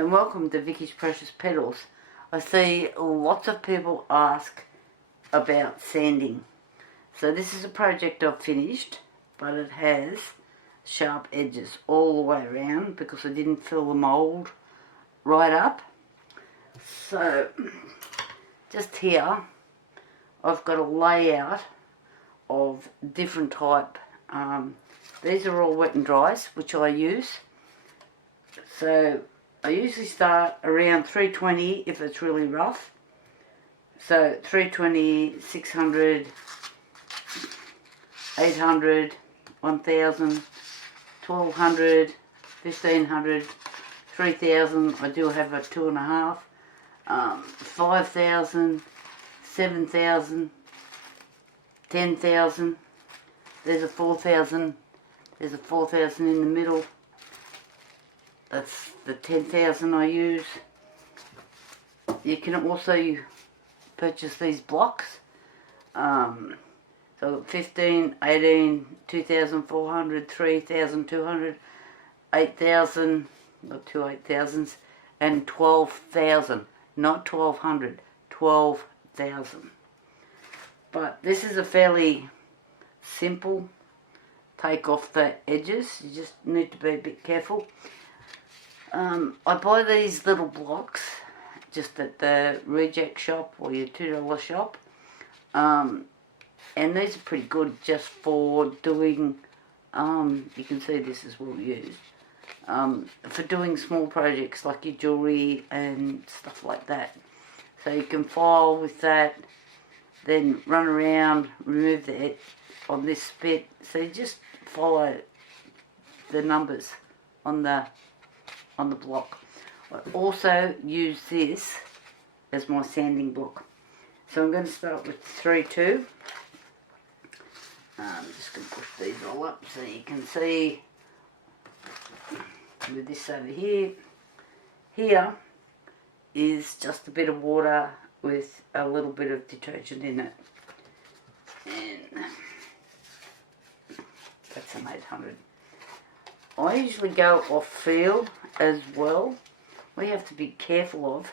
and welcome to Vicky's Precious Petals. I see lots of people ask about sanding. So this is a project I've finished, but it has sharp edges all the way around because I didn't fill the mould right up. So just here I've got a layout of different type. These are all wet and dries, which I use. So I usually start around 320 if it's really rough. So 320, 600, 800, 1000, 1200, 1500, 3000. I do have a 2.5, 5000, 7000, 10,000. There's a 4,000. There's a 4,000 in the middle. That's the 10,000 I use. You can also purchase these blocks. So 15, 18, 2,400, 3,200, 8,000, not two 8,000s, and 12,000. Not 1,200, 12,000. But this is a fairly simple. Take off the edges. You just need to be a bit careful. I buy these little blocks just at the reject shop or your $2 shop. And these are pretty good just for doing, you can see this is what we use, for doing small projects like your jewellery and stuff like that. So you can file with that, then run around, remove the edge on this bit. So you just follow the numbers on the block. I also use this as my sanding block. So I'm going to start with 3-2. I'm just going to push these all up so you can see with this over here. Here is just a bit of water with a little bit of detergent in it. And that's an 800. I usually go off feel as well. What you have to be careful of,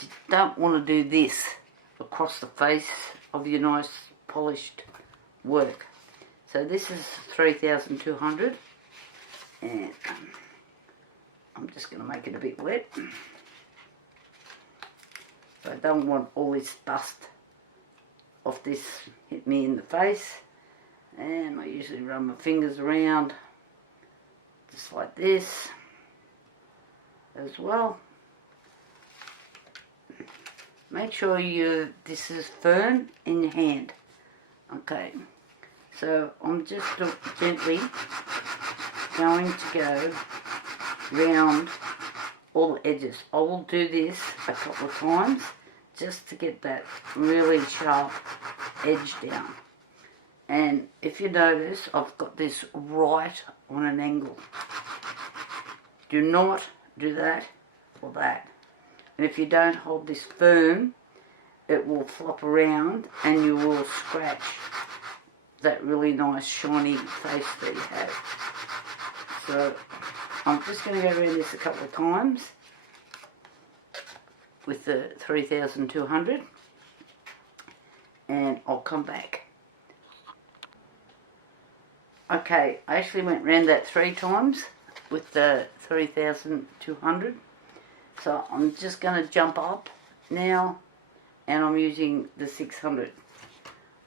you don't want to do this across the face of your nice polished work. So this is 3,200, and I'm just going to make it a bit wet. So I don't want all this dust off this hit me in the face. And I usually run my fingers around just like this as well. Make sure this is firm in your hand. Okay, so I'm just gently going to go round all the edges. I will do this a couple of times just to get that really sharp edge down. And if you notice, I've got this right on an angle. Do not do that or that. And if you don't hold this firm, it will flop around and you will scratch that really nice shiny face that you have. So I'm just going to go around this a couple of times with the 3,200 and I'll come back. Okay, I actually went round that 3 times with the 3,200. So I'm just going to jump up now and I'm using the 600.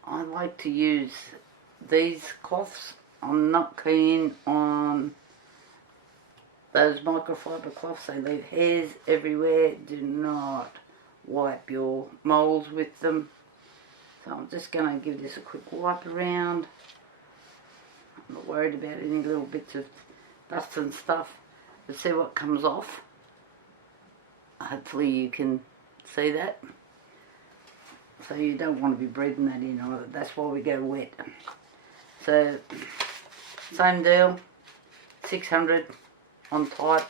I like to use these cloths. I'm not keen on those microfiber cloths. They leave hairs everywhere. Do not wipe your moulds with them. So I'm just going to give this a quick wipe around. I'm not worried about any little bits of dust and stuff. Let's see what comes off. Hopefully you can see that. So you don't want to be breathing that in either. That's why we go wet. So same deal. 600 on tight.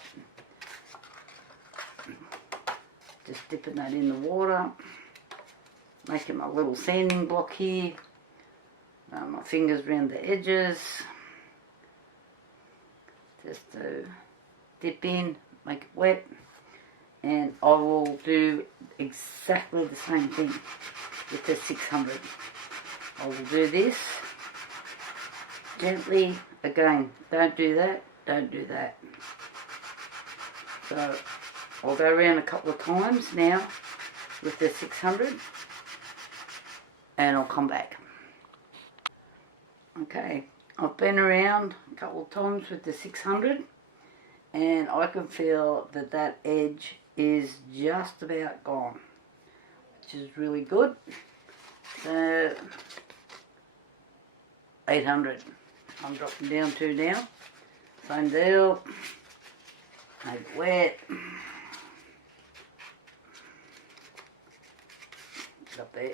Just dipping that in the water. Making my little sanding block here. My fingers around the edges. Just to dip in, make it wet. And I will do exactly the same thing with the 600. I will do this gently. Again, don't do that, don't do that. So I'll go around a couple of times now with the 600 and I'll come back. Okay, I've been around a couple of times with the 600 and I can feel that that edge is just about gone, which is really good. So 800 I'm dropping down to now. Same deal. Make it wet. Get up there.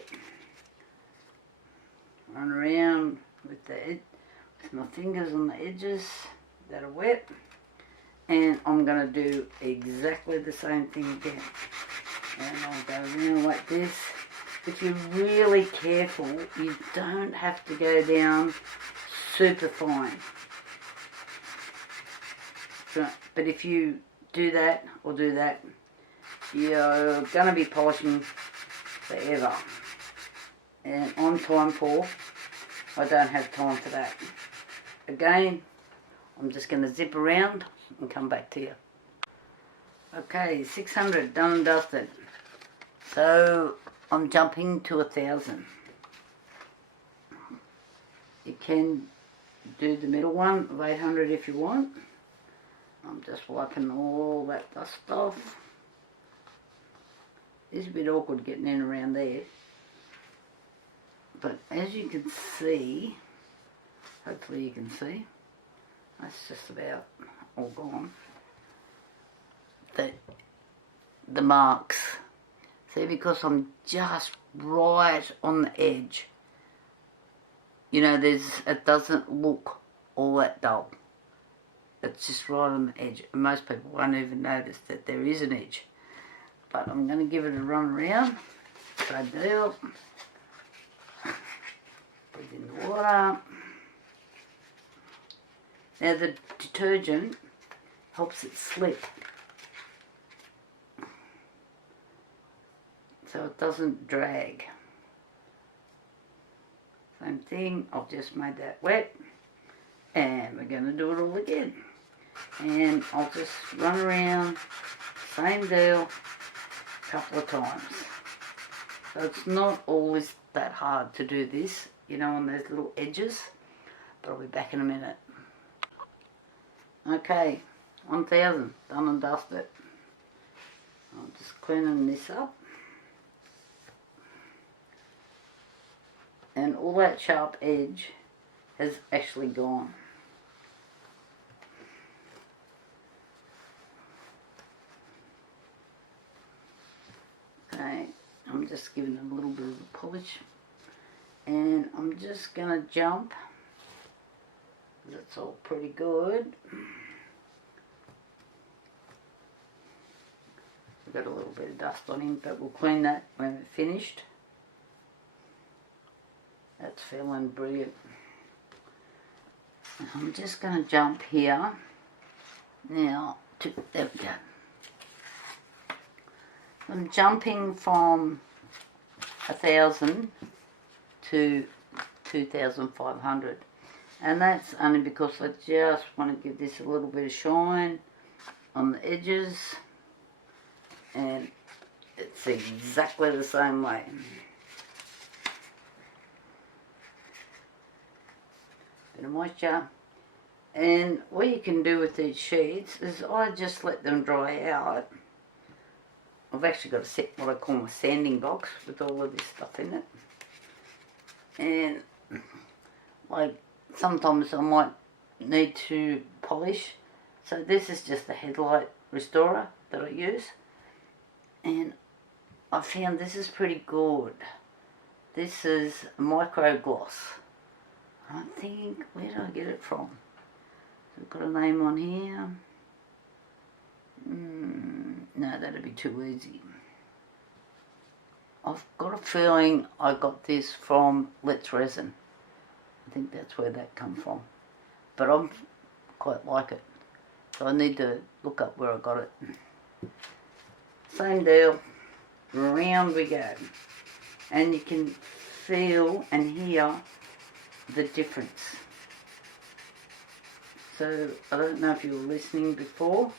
Run around with my fingers on the edges that are wet. And I'm going to do exactly the same thing again. And I'll go around like this. If you're really careful, you don't have to go down super fine. But if you do that or do that, you're going to be polishing forever. And I'm time poor. I don't have time for that. Again, I'm just going to zip around and come back to you. Okay, 600 done and dusted. So I'm jumping to 1,000. You can do the middle one of 800 if you want. I'm just wiping all that dust off. It's a bit awkward getting in around there. But as you can see, hopefully you can see, that's just about all gone. The marks. See, because I'm just right on the edge. You know, it doesn't look all that dull. It's just right on the edge. And most people won't even notice that there is an edge. But I'm going to give it a run around. Same deal. Put it in the water. Now the detergent helps it slip. So it doesn't drag. Same thing, I've just made that wet. And we're going to do it all again. And I'll just run around, same deal, a couple of times. So it's not always that hard to do this, you know, on those little edges. But I'll be back in a minute. Okay, 1,000, done and dusted. I'm just cleaning this up. And all that sharp edge has actually gone. Okay, I'm just giving it a little bit of a polish. And I'm just going to jump. That's all pretty good. I've got a little bit of dust on him, but we'll clean that when we're finished. That's feeling brilliant. I'm just going to jump here now to, there we go. I'm jumping from 1,000 to 2,500, and that's only because I just want to give this a little bit of shine on the edges, and it's exactly the same way. Bit of moisture. And what you can do with these sheets is I just let them dry out. I've actually got a set, what I call my sanding box with all of this stuff in it. And like sometimes I might need to polish. So this is just a headlight restorer that I use. And I found this is pretty good. This is micro gloss. I think, where did I get it from? I've got a name on here. No, that'd be too easy. I've got a feeling I got this from Resin. I think that's where that comes from. But I quite like it. So I need to look up where I got it. Same deal. Round we go. And you can feel and hear the difference. So I don't know if you were listening before,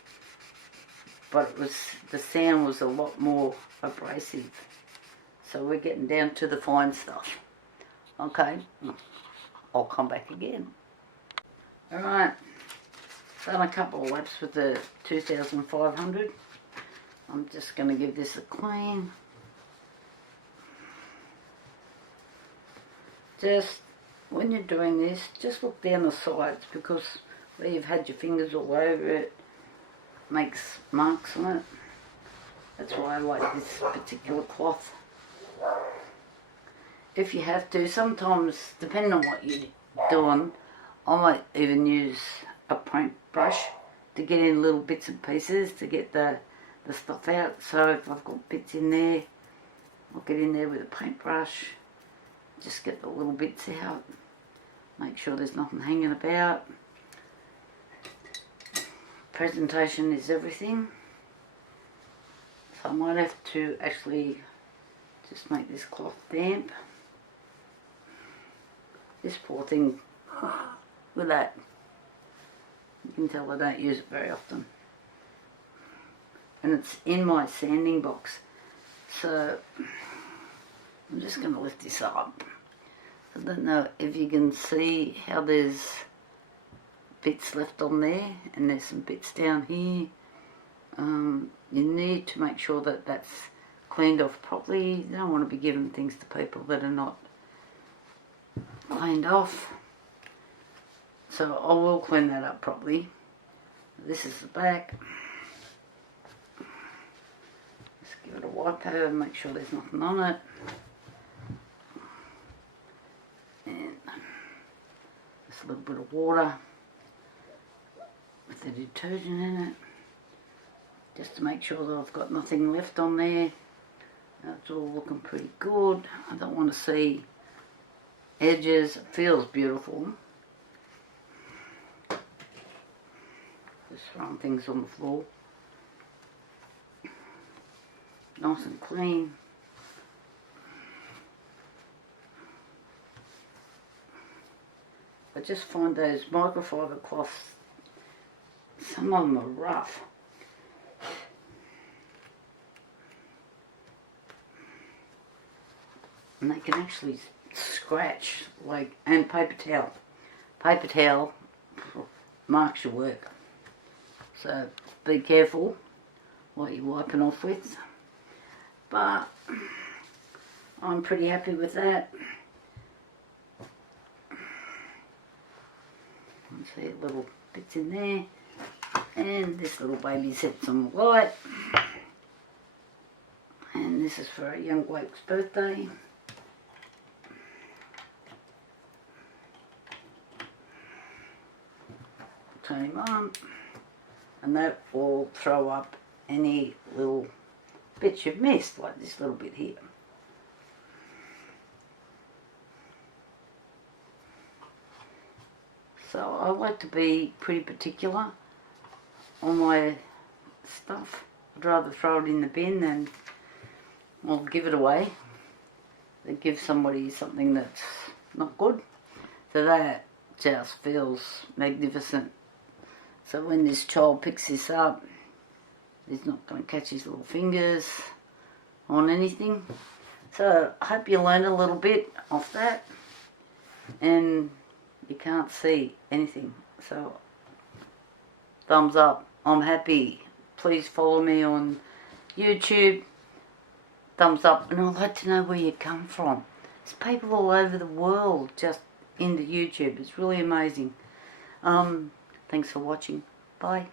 but the sound was a lot more abrasive. So we're getting down to the fine stuff. Okay, I'll come back again. Alright, done a couple of laps with the 2500. I'm just going to give this a clean. Just, when you're doing this, just look down the sides, because where you've had your fingers all over it, makes marks on it. That's why I like this particular cloth. If you have to, sometimes, depending on what you're doing, I might even use a paintbrush to get in little bits and pieces to get the stuff out. So if I've got bits in there, I'll get in there with a paintbrush, just get the little bits out, make sure there's nothing hanging about. Presentation is everything. So I might have to actually just make this cloth damp. This poor thing, look at that. You can tell I don't use it very often. And it's in my sanding box. So I'm just going to lift this up. I don't know if you can see how there's bits left on there, and there's some bits down here. You need to make sure that that's cleaned off properly. You don't want to be giving things to people that are not cleaned off. So I will clean that up properly. This is the back. Just give it a wipe over and make sure there's nothing on it. And just a little bit of water with the detergent in it, just to make sure that I've got nothing left on there. That's all looking pretty good. I don't want to see edges. It feels beautiful. Just throwing things on the floor. Nice and clean. I just find those microfiber cloths, some of them are rough. And they can actually scratch, like, and paper towel. Paper towel marks your work. So be careful what you're wiping off with. But I'm pretty happy with that. See little bits in there. And this little baby sits on the light. And this is for a young bloke's birthday. Turn him on, and that will throw up any little bits you've missed, like this little bit here. So I like to be pretty particular on my stuff. I'd rather throw it in the bin than, well, give it away. They give somebody something that's not good. So that just feels magnificent. So when this child picks this up, he's not going to catch his little fingers on anything. So I hope you learned a little bit off that. And you can't see anything. So thumbs up. I'm happy. Please follow me on YouTube. Thumbs up. And I'd like to know where you come from. There's people all over the world just into YouTube. It's really amazing. Thanks for watching. Bye.